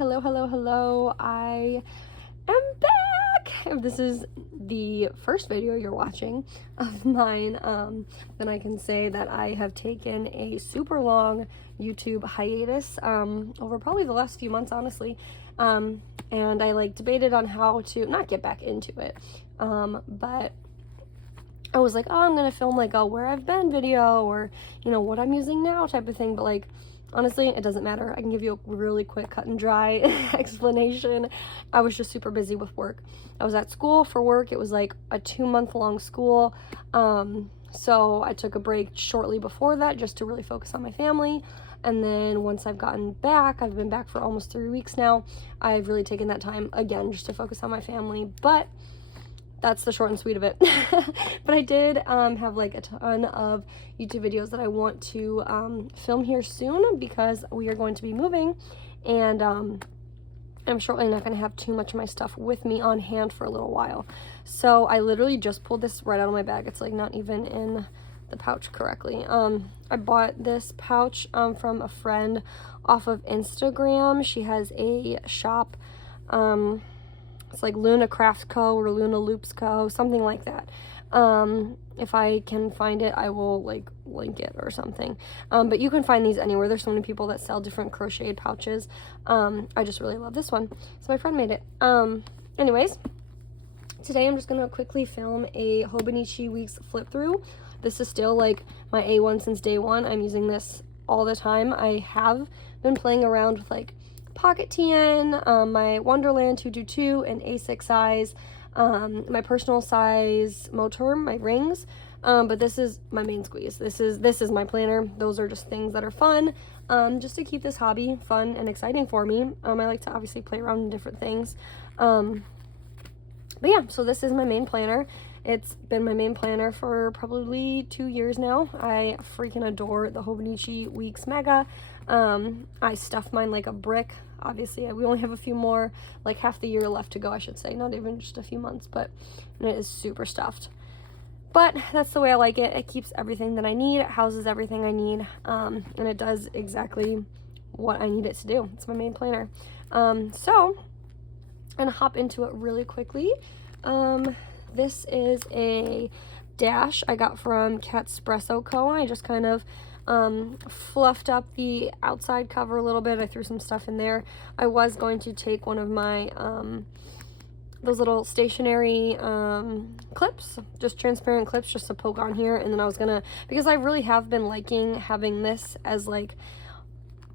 Hello. I am back. If this is the first video you're watching of mine, then I can say that I have taken a super long YouTube hiatus over probably the last few months, honestly. And I debated on how to not get back into it, but I was like, oh, I'm gonna film a where I've been video, or what I'm using now type of thing. But honestly, it doesn't matter. I can give you a really quick cut and dry explanation. I was just super busy with work. I was at school for work. It was a 2-month long school, so I took a break shortly before that just to really focus on my family. And then once I've gotten back, I've been back for almost 3 weeks now, I've really taken that time again just to focus on my family. But that's the short and sweet of it. But I did have a ton of YouTube videos that I want to film here soon, because we are going to be moving, and I'm shortly not going to have too much of my stuff with me on hand for a little while. So I literally just pulled this right out of my bag. It's not even in the pouch correctly. I bought this pouch from a friend off of Instagram. She has a shop, it's Luna Craft Co. or Luna Loops Co., something like that. If I can find it, I will link it or something. But you can find these anywhere. There's so many people that sell different crocheted pouches. I just really love this one, so my friend made it. Anyways, today I'm just gonna quickly film a Hobonichi Weeks flip through. This is still my A1 since day one. I'm using this all the time. I have been playing around with Pocket TN, my Wonderland 222 and A6 size, my personal size Motorm, my rings, but this is my main squeeze. This is my planner. Those are just things that are fun, just to keep this hobby fun and exciting for me. I like to obviously play around in different things, but yeah, so this is my main planner. It's been my main planner for probably 2 years now. I freaking adore the Hobonichi Weeks Mega. I stuff mine like a brick. Obviously, we only have a few more, half the year left to go, I should say. Not even just a few months, but it is super stuffed. But that's the way I like it. It keeps everything that I need. It houses everything I need, and it does exactly what I need it to do. It's my main planner. So I'm gonna hop into it really quickly. This is a dash I got from Catspresso Co. I just kind of fluffed up the outside cover a little bit. I threw some stuff in there. I was going to take one of my those little stationary clips, just transparent clips, just to poke on here, and then I was gonna, because I really have been liking having this as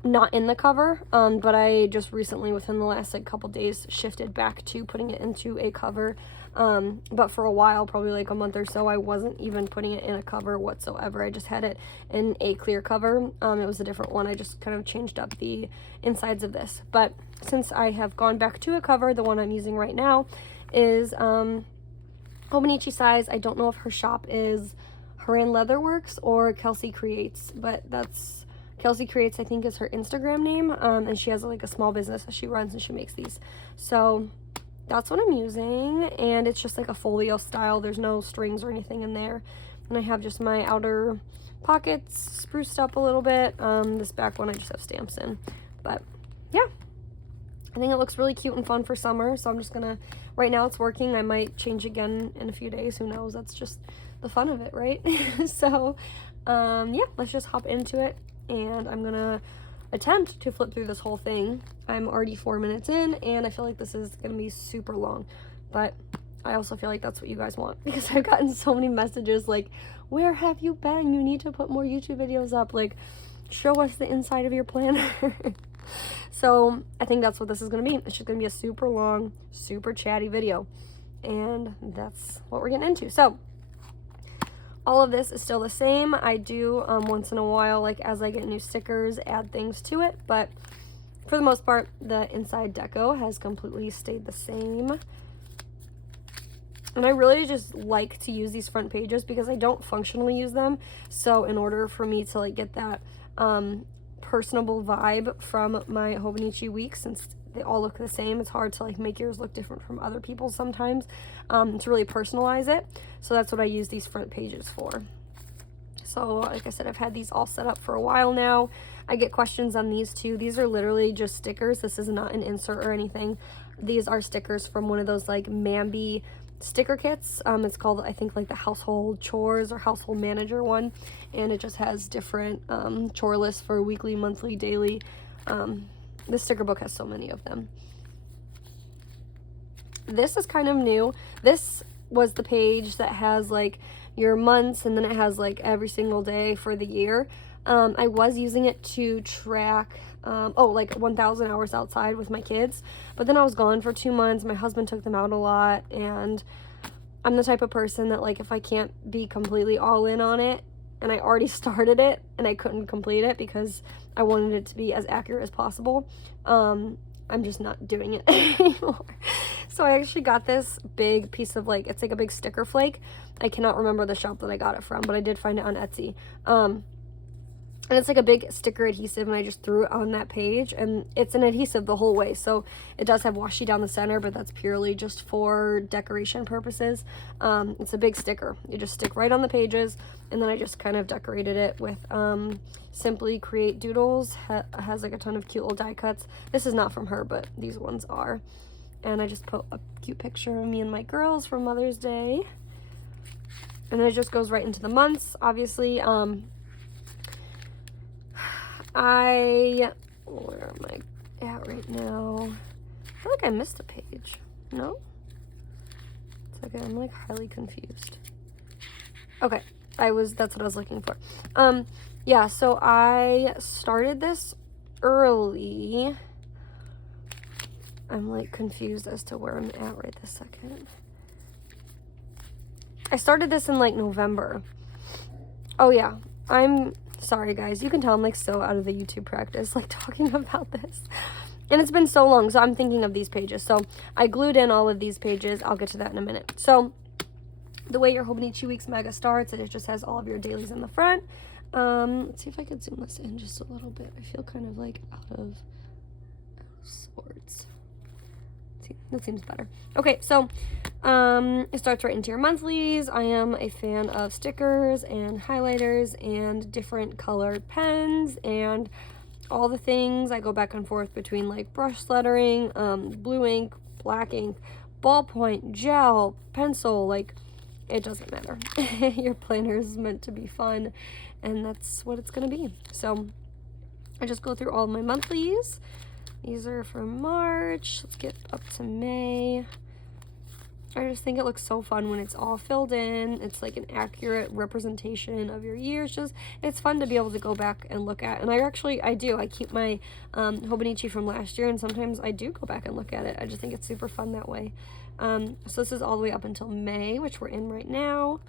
not in the cover, but I just recently, within the last couple days, shifted back to putting it into a cover. But for a while, probably a month or so, I wasn't even putting it in a cover whatsoever. I just had it in a clear cover. It was a different one. I just kind of changed up the insides of this. But since I have gone back to a cover, the one I'm using right now is Hobonichi size. I don't know if her shop is Haran Leatherworks or Kelsey Creates, but that's Kelsey Creates, I think, is her Instagram name. And she has a small business that she runs, and she makes these. So that's what I'm using, and it's just a folio style. There's no strings or anything in there, and I have just my outer pockets spruced up a little bit. This back one I just have stamps in, but yeah, I think it looks really cute and fun for summer. So I'm just gonna, right now it's working. I might change again in a few days, who knows. That's just the fun of it, right? So yeah, let's just hop into it, and I'm gonna attempt to flip through this whole thing. I'm already 4 minutes in, and I feel like this is gonna be super long, but I also feel like that's what you guys want, because I've gotten so many messages where have you been? You need to put more YouTube videos up. Show us the inside of your planner. So I think that's what this is gonna be. It's just gonna be a super long, super chatty video, and that's what we're getting into. So all of this is still the same. I do once in a while, as I get new stickers, add things to it, but for the most part, the inside deco has completely stayed the same. And I really just like to use these front pages because I don't functionally use them. So in order for me to get that personable vibe from my Hobonichi Week, since they all look the same, it's hard to make yours look different from other people's sometimes, to really personalize it. So that's what I use these front pages for. So like I said, I've had these all set up for a while now. I get questions on these too. These are literally just stickers. This is not an insert or anything. These are stickers from one of those like Mambi sticker kits. It's called, I think, like the household chores or household manager one, and it just has different chore lists for weekly, monthly, daily. This sticker book has so many of them. This is kind of new. This was the page that has like your months, and then it has like every single day for the year. I was using it to track like 1,000 hours outside with my kids, but then I was gone for 2 months. My husband took them out a lot, and I'm the type of person that, like, if I can't be completely all in on it, and I already started it and I couldn't complete it because I wanted it to be as accurate as possible, I'm just not doing it anymore. So I actually got this big piece of, like, it's like a big sticker flake. I cannot remember the shop that I got it from, but I did find it on Etsy. And it's like a big sticker adhesive, and I just threw it on that page, and it's an adhesive the whole way. So it does have washi down the center, but that's purely just for decoration purposes. It's a big sticker. You just stick right on the pages, and then I just kind of decorated it with Simply Create Doodles. Has like a ton of cute little die cuts. This is not from her, but these ones are. And I just put a cute picture of me and my girls for Mother's Day. And then it just goes right into the months, obviously. Where am I at right now? I feel like I missed a page. No? It's okay, I'm like highly confused. Okay, that's what I was looking for. Yeah, so I started this early. I'm like confused as to where I'm at right this second. I started this in like November. Oh yeah, sorry guys, you can tell I'm like so out of the YouTube practice, like talking about this. And it's been so long, so I'm thinking of these pages. So I glued in all of these pages. I'll get to that in a minute. So the way your Hobonichi Weeks Mega starts, it just has all of your dailies in the front. Let's see if I could zoom this in just a little bit. I feel kind of like out of sorts. That seems better. Okay, so it starts right into your monthlies. I am a fan of stickers and highlighters and different colored pens and all the things. I go back and forth between like brush lettering, blue ink, black ink, ballpoint, gel, pencil, like it doesn't matter. Your planner is meant to be fun, and that's what it's gonna be. So I just go through all my monthlies. These are for March. Let's get up to May. I just think it looks so fun when it's all filled in. It's like an accurate representation of your year. It's fun to be able to go back and look at. And I do. I keep my Hobonichi from last year, and sometimes I do go back and look at it. I just think it's super fun that way. So this is all the way up until May, which we're in right now.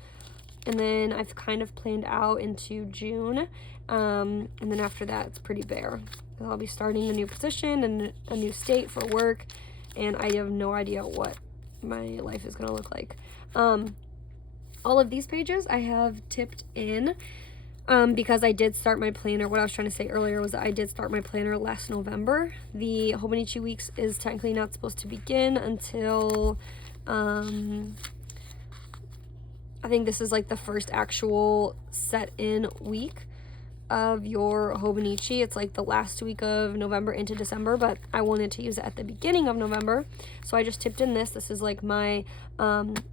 And then I've kind of planned out into June. And then after that, it's pretty bare. I'll be starting a new position and a new state for work, and I have no idea what my life is going to look like. All of these pages I have tipped in because I did start my planner. What I was trying to say earlier was that I did start my planner last November. The Hobonichi Weeks is technically not supposed to begin until I think this is like the first actual set in week of your Hobonichi. It's like the last week of November into December, but I wanted to use it at the beginning of November, so I just tipped in this. This is like my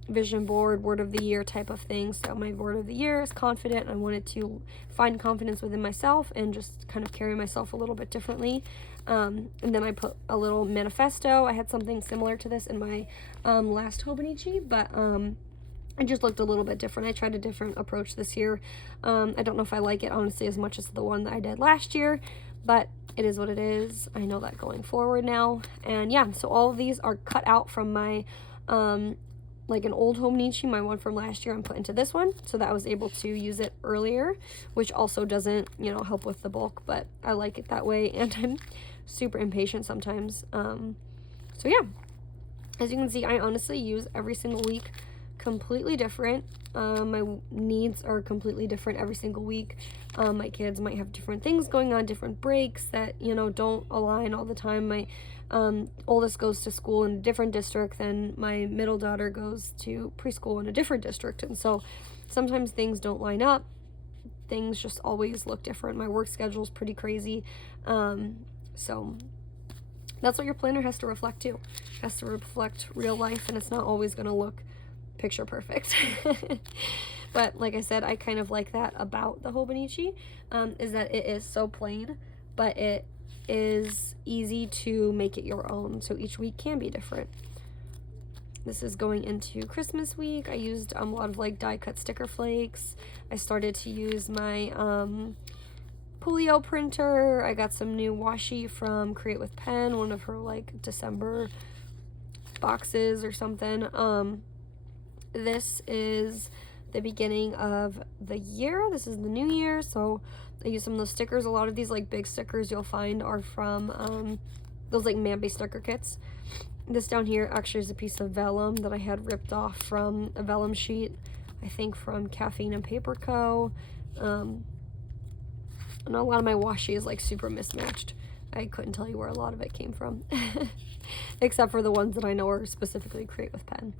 vision board, word of the year type of thing. So my word of the year is confident. I wanted to find confidence within myself and just kind of carry myself a little bit differently. And then I put a little manifesto. I had something similar to this in my last Hobonichi, but it just looked a little bit different. I tried a different approach this year. I don't know if I like it, honestly, as much as the one that I did last year, but it is what it is. I know that going forward now. And yeah, so all of these are cut out from my, like an old Hobonichi, my one from last year, I'm put into this one, so that I was able to use it earlier, which also doesn't, help with the bulk, but I like it that way, and I'm super impatient sometimes. So yeah, as you can see, I honestly use every single week completely different. My needs are completely different every single week. My kids might have different things going on, different breaks that don't align all the time. My oldest goes to school in a different district, then my middle daughter goes to preschool in a different district, and so sometimes things don't line up. things just always look different. My work schedule is pretty crazy. So that's what your planner has to reflect too. It has to reflect real life, and it's not always going to look picture perfect. But like I said, I kind of like that about the Hobonichi, is that it is so plain, but it is easy to make it your own. So each week can be different. This is going into Christmas week. I used a lot of like die cut sticker flakes. I started to use my Polio printer. I got some new washi from Create with Pen, one of her like December boxes or something. This is the beginning of the year. This is the new year, so I use some of those stickers. A lot of these like big stickers you'll find are from those like Mambi sticker kits. This down here actually is a piece of vellum that I had ripped off from a vellum sheet, I think from Caffeine and Paper Co. And a lot of my washi is like super mismatched. I couldn't tell you where a lot of it came from, except for the ones that I know are specifically Create with Pen.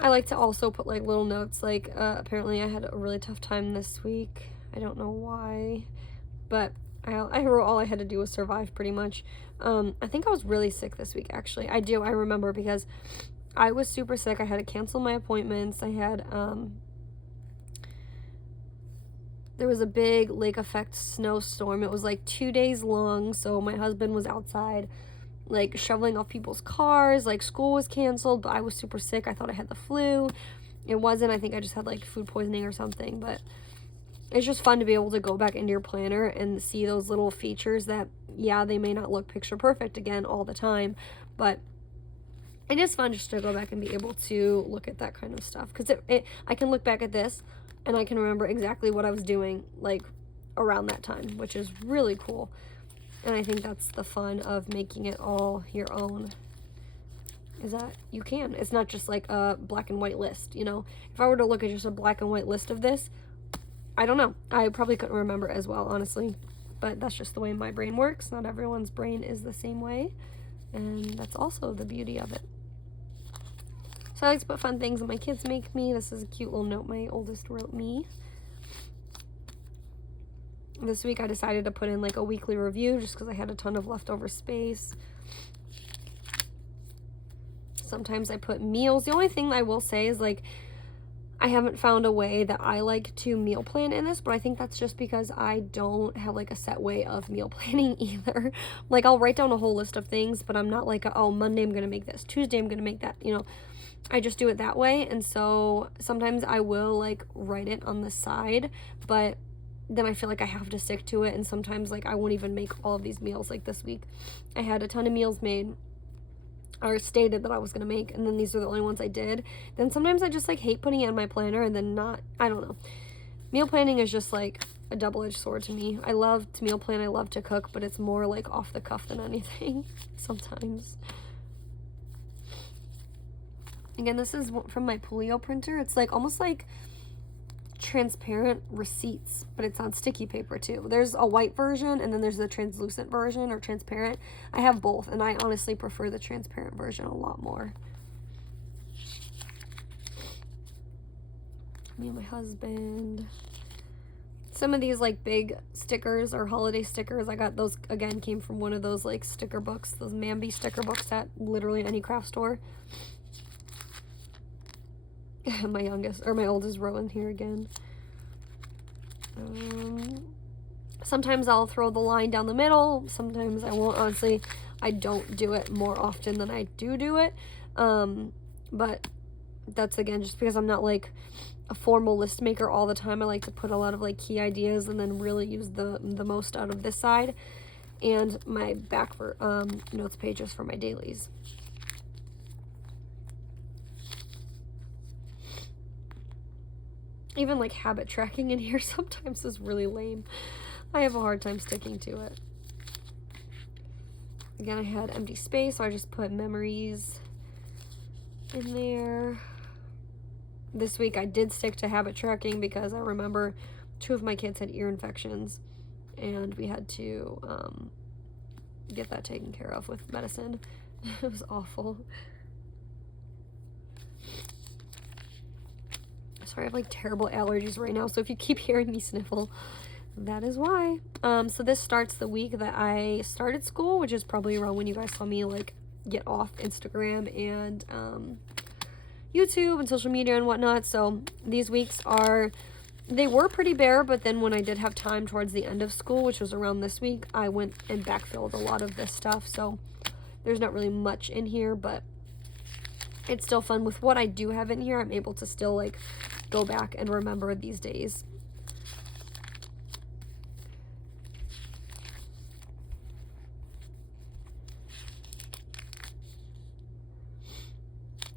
I like to also put like little notes, like apparently I had a really tough time this week. I don't know why, but I wrote all I had to do was survive pretty much. I think I was really sick this week, actually. I remember, because I was super sick. I had to cancel my appointments. I had, there was a big lake effect snowstorm. It was like 2 days long, so my husband was outside like shoveling off people's cars. Like school was canceled, but I was super sick. I thought I had the flu. It wasn't. I think I just had like food poisoning or something. But it's just fun to be able to go back into your planner and see those little features that, yeah, they may not look picture perfect again all the time, but it is fun just to go back and be able to look at that kind of stuff, because I can look back at this and I can remember exactly what I was doing like around that time, which is really cool. And I think that's the fun of making it all your own, is that you can. It's not just like a black and white list, you know. If I were to look at just a black and white list of this, I don't know. I probably couldn't remember as well, honestly. But that's just the way my brain works. Not everyone's brain is the same way. And that's also the beauty of it. So I like to put fun things that my kids make me. This is a cute little note my oldest wrote me. This week I decided to put in like a weekly review just because I had a ton of leftover space. Sometimes I put meals. The only thing I will say is like, I haven't found a way that I like to meal plan in this, but I think that's just because I don't have like a set way of meal planning either. Like I'll write down a whole list of things, but I'm not like, oh, Monday I'm going to make this, Tuesday I'm going to make that, you know. I just do it that way. And so sometimes I will like write it on the side, but then I feel like I have to stick to it. And sometimes like I won't even make all of these meals. Like this week I had a ton of meals made, or stated that I was gonna make, and then these are the only ones I did. Then sometimes I just like hate putting it in my planner and then not, I don't know. Meal planning is just like a double-edged sword to me. I love to meal plan, I love to cook, but it's more like off the cuff than anything sometimes. Again, this is from my Polio printer. It's like almost like transparent receipts, but it's on sticky paper too. There's a white version and then there's the translucent version or transparent. I have both, and I honestly prefer the transparent version a lot more. Me and my husband. Some of these like big stickers or holiday stickers, I got those, again, came from one of those like sticker books, those Mambi sticker books at literally any craft store. My oldest Rowan here again. Sometimes I'll throw the line down the middle. Sometimes I won't. Honestly, I don't do it more often than I do it. But that's, again, just because I'm not like a formal list maker all the time. I like to put a lot of like key ideas and then really use the most out of this side. And my back for notes pages for my dailies. Even like habit tracking in here sometimes is really lame. I have a hard time sticking to it. Again, I had empty space, so I just put memories in there. This week I did stick to habit tracking because I remember 2 of my kids had ear infections and we had to get that taken care of with medicine. It was awful. Sorry, I have like terrible allergies right now, so if you keep hearing me sniffle, that is why. So this starts the week that I started school, which is probably around when you guys saw me like get off Instagram and YouTube and social media and whatnot. So these weeks they were pretty bare, but then when I did have time towards the end of school, which was around this week, I went and backfilled a lot of this stuff. So there's not really much in here, but it's still fun. With what I do have in here, I'm able to still like go back and remember these days.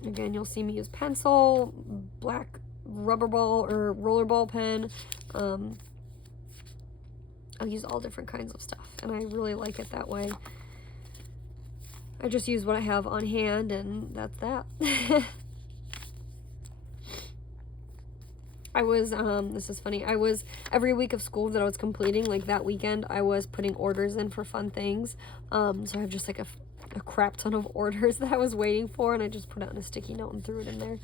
Again, you'll see me use pencil, black rubber ball or roller ball pen. I'll use all different kinds of stuff, and I really like it that way. I just use what I have on hand, and that's that. I was, this is funny, every week of school that I was completing, like that weekend, I was putting orders in for fun things. So I have just like a crap ton of orders that I was waiting for, and I just put it on a sticky note and threw it in there.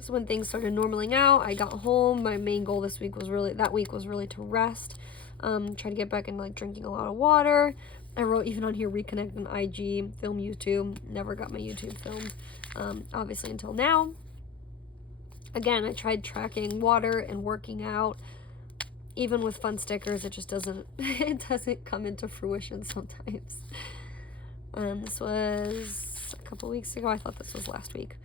So when things started normaling out, I got home. My main goal that week was really to rest. Try to get back into like drinking a lot of water. I wrote even on here, reconnect on IG, film YouTube. Never got my YouTube filmed, obviously, until now. Again, I tried tracking water and working out. Even with fun stickers, it just doesn't come into fruition sometimes. This was a couple weeks ago. I thought this was last week.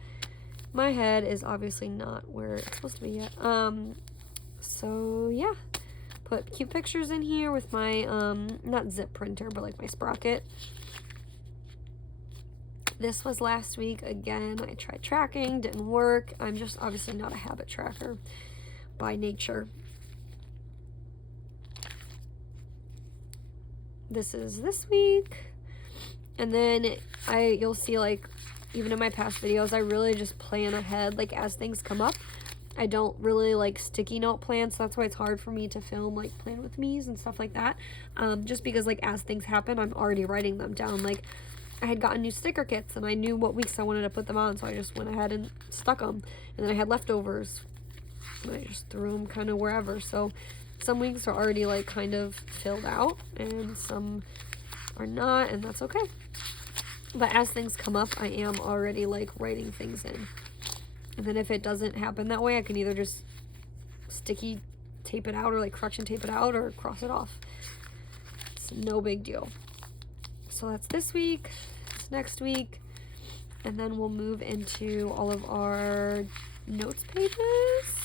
My head is obviously not where it's supposed to be yet. So yeah, put cute pictures in here with my, not zip printer, but like my sprocket. This was last week. Again, I tried tracking, didn't work. I'm just obviously not a habit tracker by nature. This is this week. And then you'll see like, even in my past videos, I really just plan ahead, like as things come up. I don't really like sticky note plan, so that's why it's hard for me to film like plan with me's and stuff like that. Just because like as things happen, I'm already writing them down. Like I had gotten new sticker kits and I knew what weeks I wanted to put them on, so I just went ahead and stuck them. And then I had leftovers and I just threw them kind of wherever. So some weeks are already like kind of filled out and some are not, and that's okay. But as things come up, I am already like writing things in. And then if it doesn't happen that way, I can either just sticky tape it out or like correction tape it out or cross it off. It's no big deal. So that's this week, it's next week, and then we'll move into all of our notes pages.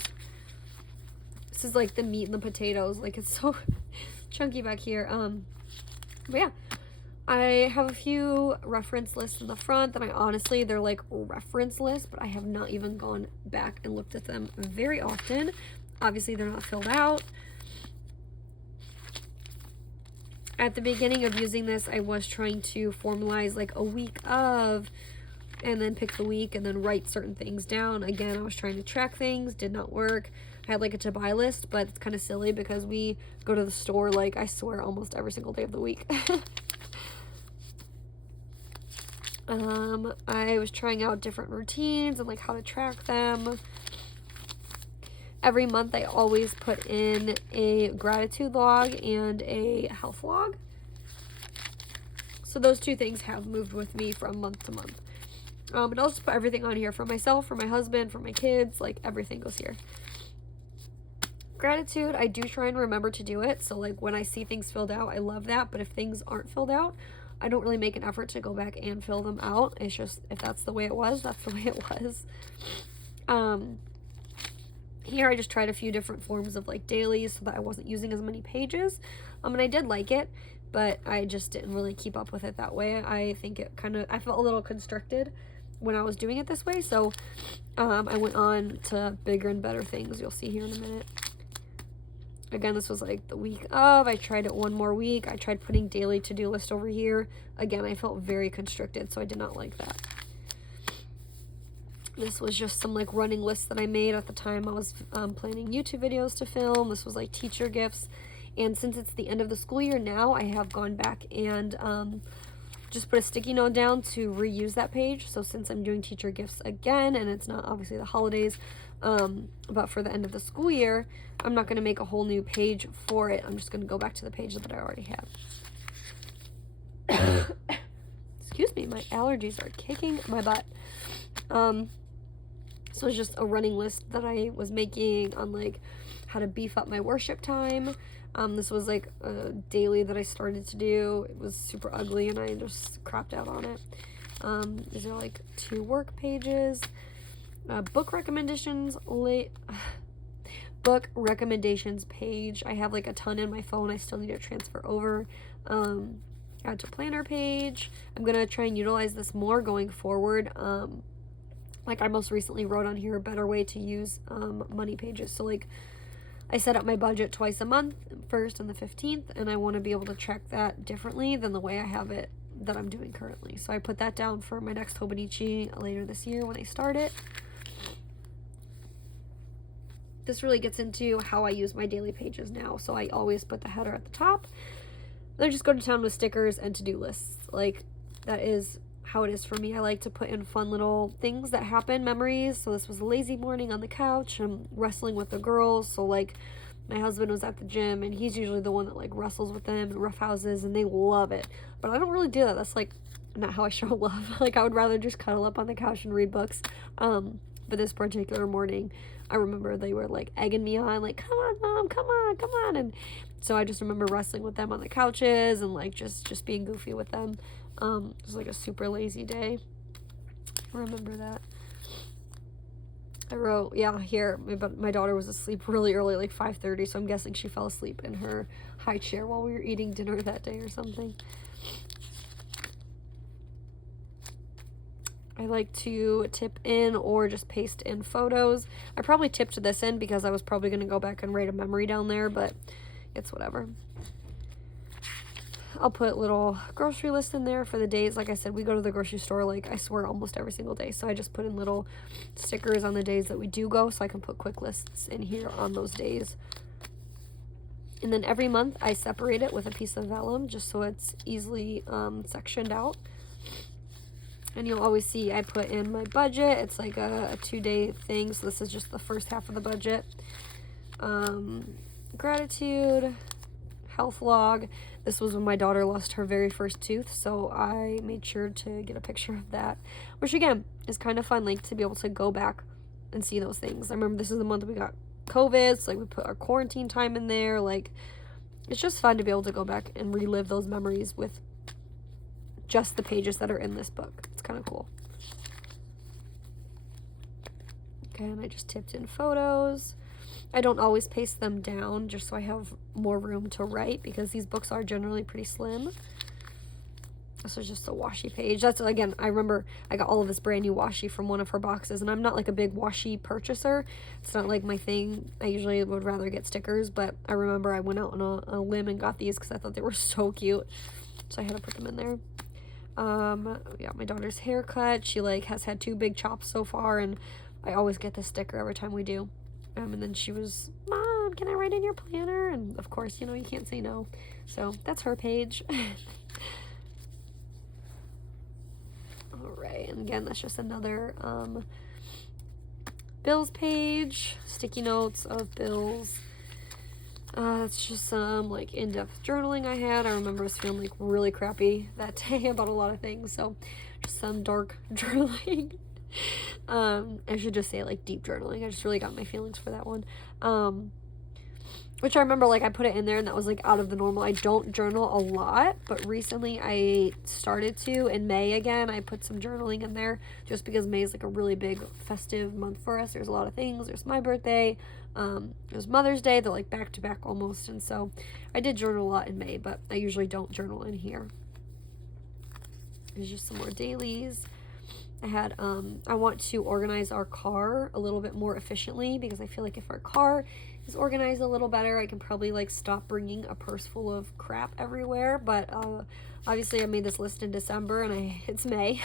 This is like the meat and the potatoes. Like it's so chunky back here. But yeah. I have a few reference lists in the front that they're like reference lists, but I have not even gone back and looked at them very often. Obviously, they're not filled out. At the beginning of using this, I was trying to formalize like a week of, and then pick the week and then write certain things down. Again, I was trying to track things, did not work. I had like a to buy list, but it's kind of silly because we go to the store like I swear almost every single day of the week. I was trying out different routines and like how to track them. Every month I always put in a gratitude log and a health log. So those two things have moved with me from month to month. But I'll just put everything on here for myself, for my husband, for my kids, like everything goes here. Gratitude, I do try and remember to do it. So like when I see things filled out, I love that. But if things aren't filled out, I don't really make an effort to go back and fill them out. It's just, if that's the way it was, that's the way it was. Here I just tried a few different forms of like dailies so that I wasn't using as many pages. And I did like it, but I just didn't really keep up with it that way. I think I felt a little constricted when I was doing it this way. So I went on to bigger and better things. You'll see here in a minute. Again, this was like the week of. I tried it one more week. I tried putting daily to-do list over here. Again, I felt very constricted, so I did not like that. This was just some like running lists that I made at the time I was planning YouTube videos to film. This was like teacher gifts. And since it's the end of the school year now, I have gone back and just put a sticky note down to reuse that page. So since I'm doing teacher gifts again, and it's not obviously the holidays, but for the end of the school year, I'm not going to make a whole new page for it. I'm just going to go back to the page that I already have. Excuse me, my allergies are kicking my butt. So it's just a running list that I was making on like how to beef up my worship time. This was like a daily that I started to do. It was super ugly and I just crapped out on it. These are like 2 work pages. Book recommendations book recommendations page. I have like a ton in my phone. I still need to transfer over. Add to planner page. I'm gonna try and utilize this more going forward. Like I most recently wrote on here a better way to use money pages. So like I set up my budget twice a month, 1st and the 15th, and I want to be able to track that differently than the way I have it that I'm doing currently. So I put that down for my next Hobonichi later this year when I start it. This really gets into how I use my daily pages now. So I always put the header at the top. Then I just go to town with stickers and to-do lists. Like that is how it is for me. I like to put in fun little things that happen, memories. So this was a lazy morning on the couch. I'm wrestling with the girls. So like my husband was at the gym and he's usually the one that like wrestles with them and roughhouses and they love it. But I don't really do that. That's like not how I show love. Like I would rather just cuddle up on the couch and read books. But this particular morning, I remember they were like egging me on, like, come on, Mom, come on, come on. And so I just remember wrestling with them on the couches and like just being goofy with them. It was like a super lazy day. I remember that. I wrote, yeah, here, my daughter was asleep really early, like 5:30, so I'm guessing she fell asleep in her high chair while we were eating dinner that day or something. I like to tip in or just paste in photos. I probably tipped this in because I was probably going to go back and write a memory down there, but it's whatever. I'll put little grocery lists in there for the days. Like I said, we go to the grocery store, like, I swear, almost every single day. So I just put in little stickers on the days that we do go so I can put quick lists in here on those days. And then every month I separate it with a piece of vellum just so it's easily sectioned out. And you'll always see I put in my budget. It's like a 2-day thing. So this is just the first half of the budget. Gratitude, health log. This was when my daughter lost her very first tooth, so I made sure to get a picture of that, which again is kind of fun, like to be able to go back and see those things. I remember this is the month we got COVID, so like we put our quarantine time in there. Like it's just fun to be able to go back and relive those memories with just the pages that are in this book. It's kind of cool. Okay, and I just tipped in photos. I don't always paste them down just so I have more room to write because these books are generally pretty slim. This is just a washi page. That's, again, I remember I got all of this brand new washi from one of her boxes, and I'm not like a big washi purchaser. It's not like my thing. I usually would rather get stickers, but I remember I went out on a limb and got these because I thought they were so cute. So I had to put them in there. Yeah, my daughter's haircut. She like has had 2 big chops so far, and I always get this sticker every time we do. And then she was, Mom, can I write in your planner? And of course, you know, you can't say no. So that's her page. All right, and again, that's just another bills page, sticky notes of bills. It's just some like in-depth journaling I had. I remember I was feeling like really crappy that day about a lot of things, so just some dark journaling. I should just say like deep journaling. I just really got my feelings for that one. Which I remember like I put it in there and that was like out of the normal. I don't journal a lot, but recently I started to in May again. I put some journaling in there just because May is like a really big festive month for us. There's a lot of things. There's my birthday. There's Mother's Day. They're like back to back almost. And so I did journal a lot in May, but I usually don't journal in here. There's just some more dailies. I had, I want to organize our car a little bit more efficiently because I feel like if our car is organized a little better, I can probably like stop bringing a purse full of crap everywhere. But obviously I made this list in December and it's May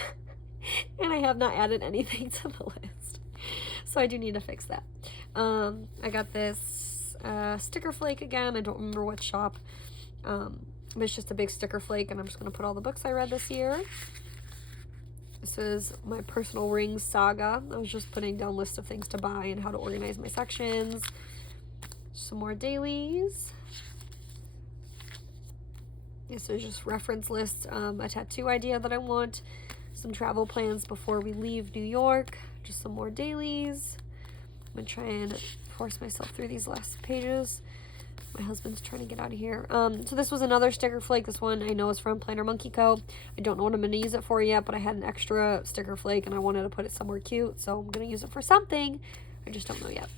and I have not added anything to the list. So I do need to fix that. I got this sticker flake again. I don't remember what shop. It's just a big sticker flake, and I'm just going to put all the books I read this year. This is my personal rings saga. I was just putting down lists of things to buy and how to organize my sections. Some more dailies. This is just reference lists, a tattoo idea that I want, some travel plans before we leave New York, just some more dailies. I'm going to try and force myself through these last pages. My husband's trying to get out of here. So this was another sticker flake. This one I know is from Planner Monkey Co. I don't know what I'm going to use it for yet, but I had an extra sticker flake and I wanted to put it somewhere cute, so I'm going to use it for something. I just don't know yet.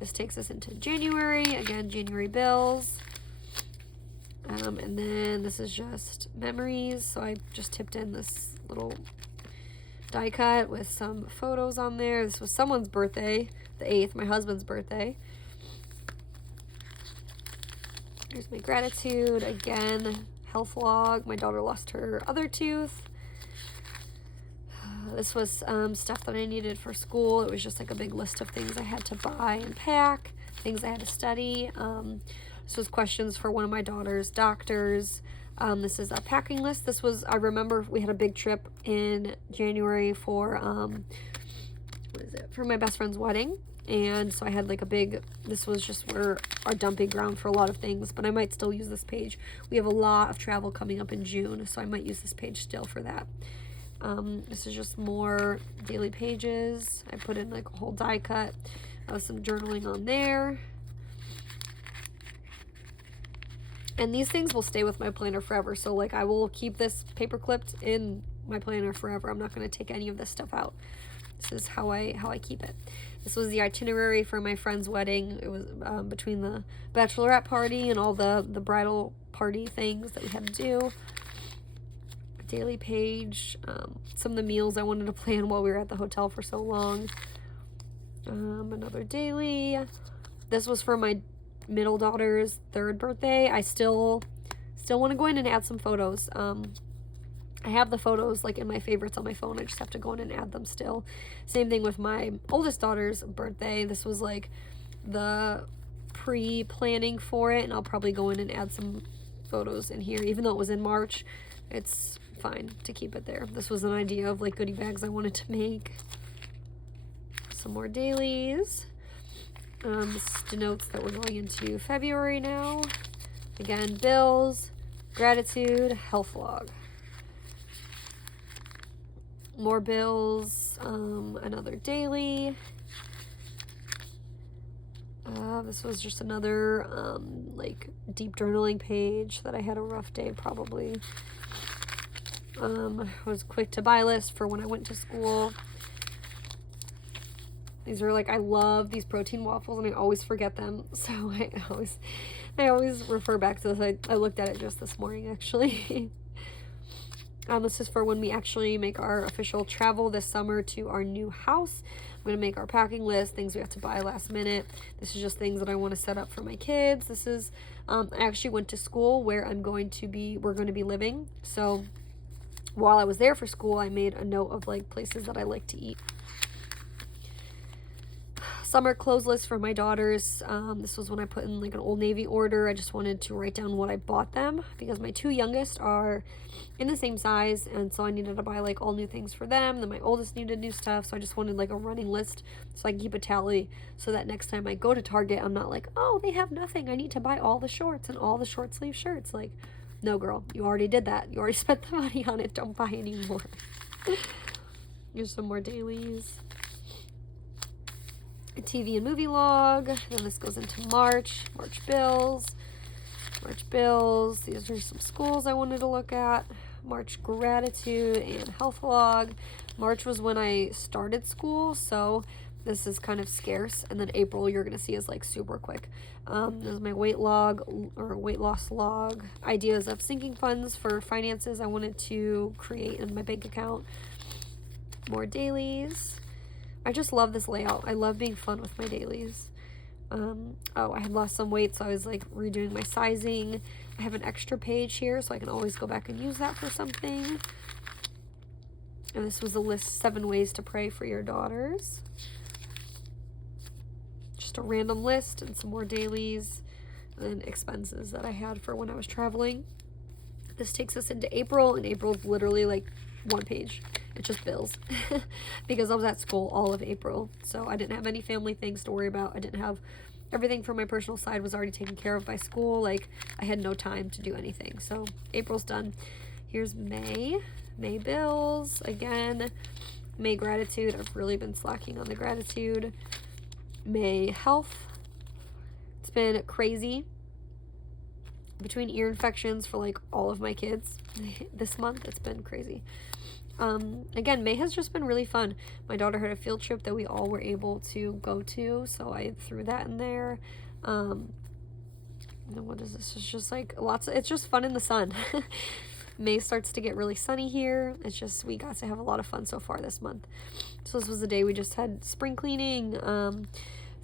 This takes us into January. Again, January bills. And then this is just memories. So I just tipped in this little die cut with some photos on there. This was someone's birthday, the 8th, my husband's birthday. Here's my gratitude. Again, health log. My daughter lost her other tooth. This was stuff that I needed for school. It was just like a big list of things I had to buy and pack, things I had to study. This was questions for one of my daughter's doctors. This is a packing list. This was, I remember we had a big trip in January for, for my best friend's wedding. And so I had like a big, this was just where our dumping ground for a lot of things, but I might still use this page. We have a lot of travel coming up in June, so I might use this page still for that. This is just more daily pages. I put in like a whole die cut of some journaling on there. And these things will stay with my planner forever. So like I will keep this paper clipped in my planner forever. I'm not going to take any of this stuff out. This is how I keep it. This was the itinerary for my friend's wedding. It was between the bachelorette party and all the bridal party things that we had to do. A daily page. Some of the meals I wanted to plan while we were at the hotel for so long. Another daily. This was for my middle daughter's 3rd birthday. I still want to go in and add some photos. I have the photos like in my favorites on my phone. I just have to go in and add them still. Same thing with my oldest daughter's birthday. This was like the pre-planning for it, and I'll probably go in and add some photos in here. Even though it was in March, it's fine to keep it there. This was an idea of like goodie bags I wanted to make. Some more dailies. This denotes that we're going into February now. Again, bills, gratitude, health log. More bills, another daily. This was just another like deep journaling page that I had a rough day probably. Was quick to buy list for when I went to school. These are like, I love these protein waffles and I always forget them. So I always refer back to this. I looked at it just this morning actually. This is for when we actually make our official travel this summer to our new house. I'm going to make our packing list, things we have to buy last minute. This is just things that I want to set up for my kids. This is, I actually went to school where we're going to be living. So while I was there for school, I made a note of like places that I like to eat. Summer clothes list for my daughters. This was when I put in like an Old Navy order. I just wanted to write down what I bought them because my 2 youngest are in the same size, and so I needed to buy like all new things for them. Then my oldest needed new stuff, so I just wanted like a running list so I can keep a tally so that next time I go to Target, I'm not like, oh, they have nothing. I need to buy all the shorts and all the short sleeve shirts. Like, no, girl, you already did that. You already spent the money on it. Don't buy anymore. Here's some more dailies. A TV and movie log. Then this goes into March bills. These are some schools I wanted to look at. March gratitude and health log. March was when I started school, so this is kind of scarce. And then April you're gonna see is like super quick. This is my weight log or weight loss log. Ideas of sinking funds for finances I wanted to create in my bank account. More dailies. I just love this layout. I love being fun with my dailies. Oh, I had lost some weight, so I was like redoing my sizing. I have an extra page here, so I can always go back and use that for something. And this was a list, 7 ways to pray for your daughters. Just a random list and some more dailies and expenses that I had for when I was traveling. This takes us into April, and April's literally like one page. It's just bills because I was at school all of April. So I didn't have any family things to worry about. I didn't have everything from my personal side was already taken care of by school. Like I had no time to do anything. So April's done. Here's May. May bills. Again, May gratitude. I've really been slacking on the gratitude. May health. It's been crazy. Between ear infections for like all of my kids this month, it's been crazy. Again, May has just been really fun. My daughter had a field trip that we all were able to go to, so I threw that in there. And what is this? It's just like it's just fun in the sun. May starts to get really sunny here. It's just, we got to have a lot of fun so far this month. So this was the day we just had spring cleaning.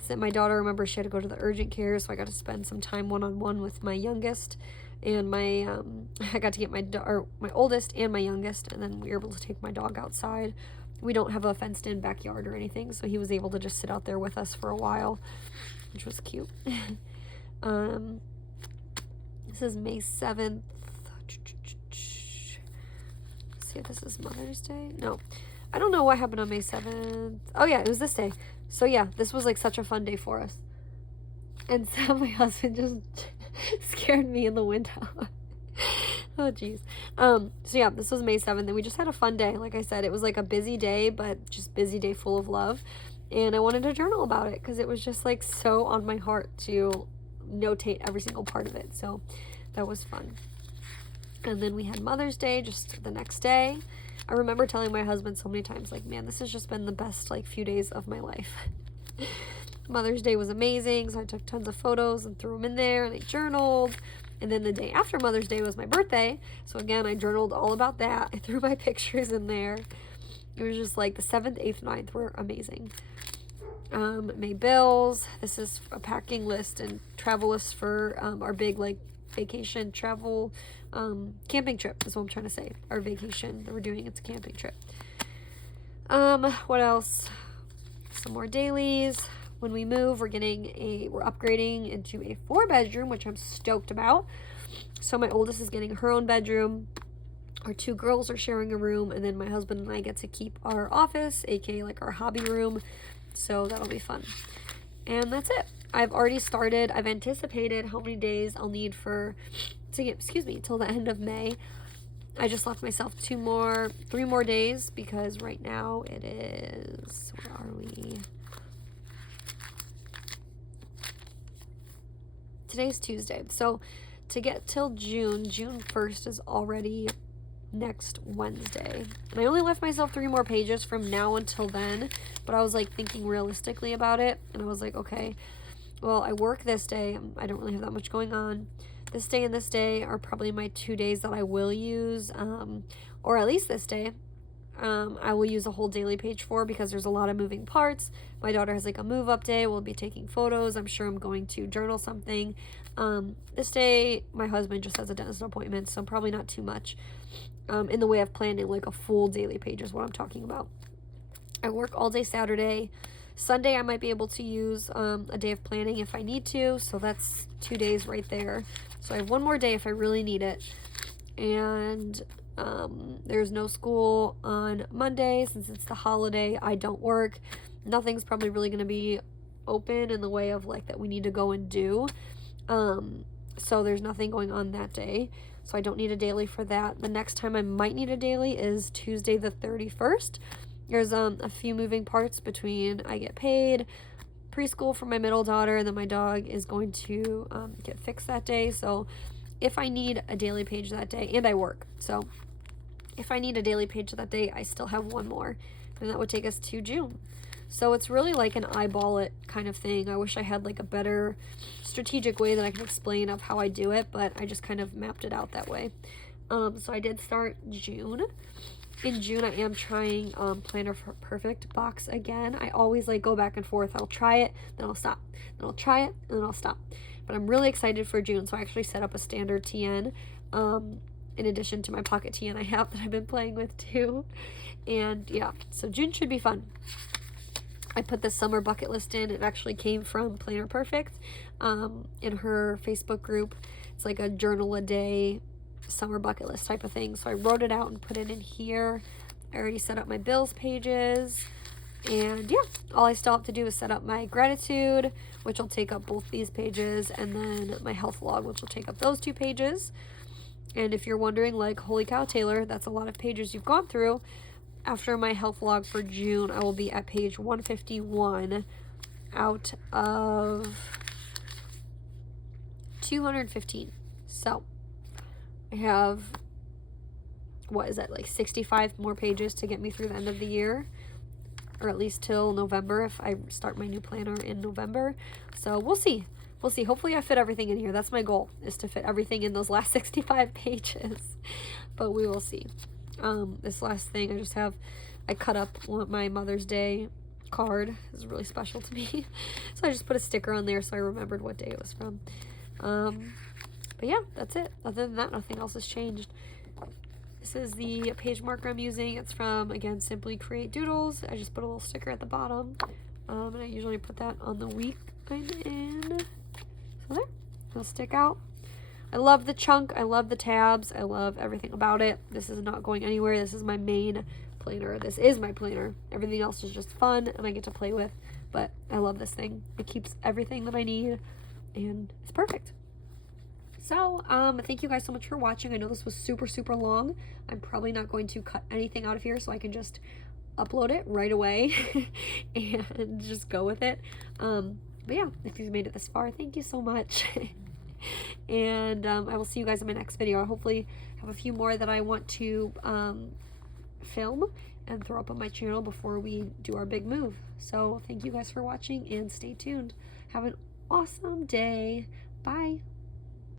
So my daughter, remember, she had to go to the urgent care, so I got to spend some time one-on-one with my youngest. And my I got to get my oldest and my youngest, and then we were able to take my dog outside. We don't have a fenced-in backyard or anything, so he was able to just sit out there with us for a while, which was cute. This is May 7th. Let's see if this is Mother's Day. No, I don't know what happened on May 7th. Oh yeah, it was this day. So yeah, this was like such a fun day for us. And so my husband just scared me in the window. Oh jeez. So yeah, this was May 7th, and we just had a fun day. Like I said, it was like a busy day, but just busy day full of love. And I wanted to journal about it because it was just like so on my heart to notate every single part of it. So that was fun. And then we had Mother's Day just the next day. I remember telling my husband so many times, like, man, this has just been the best like few days of my life. Mother's Day was amazing, so I took tons of photos and threw them in there, and I journaled. And then the day after Mother's Day was my birthday, so again, I journaled all about that. I threw my pictures in there. It was just like the 7th, 8th, 9th were amazing. May bills. This is a packing list and travel list for our big like vacation travel camping trip is what I'm trying to say. Our vacation that we're doing, it's a camping trip. What else? Some more dailies. When we move, we're upgrading into a 4-bedroom, which I'm stoked about. So my oldest is getting her own bedroom. Our 2 girls are sharing a room, and then my husband and I get to keep our office, aka like our hobby room. So that'll be fun. And that's it. I've anticipated how many days I'll need till the end of May. I just left myself 3 more days because right now it is, where are we? Today's Tuesday. So to get till June 1st is already next Wednesday. And I only left myself 3 more pages from now until then, but I was like thinking realistically about it, and I was like, okay, well, I work this day. I don't really have that much going on. This day and this day are probably my 2 days that I will use, or at least this day. I will use a whole daily page for because there's a lot of moving parts. My daughter has like a move up day. We'll be taking photos. I'm sure I'm going to journal something. This day, my husband just has a dentist appointment, so probably not too much in the way of planning like a full daily page is what I'm talking about. I work all day Saturday. Sunday, I might be able to use a day of planning if I need to. So that's 2 days right there. So I have 1 more day if I really need it. And there's no school on Monday since it's the holiday. I don't work. Nothing's probably really going to be open in the way of like that we need to go and do. So there's nothing going on that day. So I don't need a daily for that. The next time I might need a daily is Tuesday the 31st. There's a few moving parts between I get paid, preschool for my middle daughter, and then my dog is going to get fixed that day. So if I need a daily page that day, and I work, so if I need a daily page that day, I still have 1 more, and that would take us to June. So it's really like an eyeball it kind of thing. I wish I had like a better strategic way that I can explain of how I do it, but I just kind of mapped it out that way. So I did start June. In June, I am trying Planner Perfect box again. I always like go back and forth. I'll try it, then I'll stop. Then I'll try it, and then I'll stop. But I'm really excited for June, so I actually set up a standard TN in addition to my pocket TN I have that I've been playing with too. And yeah, so June should be fun. I put this summer bucket list in. It actually came from Planner Perfect in her Facebook group. It's like a journal a day summer bucket list type of thing. So I wrote it out and put it in here. I already set up my bills pages. And yeah, all I still have to do is set up my gratitude, which will take up both these pages, and then my health log, which will take up those 2 pages. And if you're wondering, like, holy cow, Taylor, that's a lot of pages you've gone through. After my health log for June, I will be at page 151 out of 215. So I have, what is that, like 65 more pages to get me through the end of the year, or at least till November if I start my new planner in November. So we'll see. We'll see. Hopefully I fit everything in here. That's my goal, is to fit everything in those last 65 pages. But we will see. This last thing, I cut up my Mother's Day card. It's really special to me. So I just put a sticker on there so I remembered what day it was from. But yeah, that's it. Other than that, nothing else has changed. This is the page marker I'm using. It's from, again, Simply Create Doodles. I just put a little sticker at the bottom. And I usually put that on the week I'm in. So there, it'll stick out. I love the chunk. I love the tabs. I love everything about it. This is not going anywhere. This is my main planner. This is my planner. Everything else is just fun and I get to play with. But I love this thing. It keeps everything that I need and it's perfect. So, thank you guys so much for watching. I know this was super, super long. I'm probably not going to cut anything out of here so I can just upload it right away and just go with it. But yeah, if you've made it this far, thank you so much. And I will see you guys in my next video. I hopefully have a few more that I want to film and throw up on my channel before we do our big move. So thank you guys for watching and stay tuned. Have an awesome day. Bye.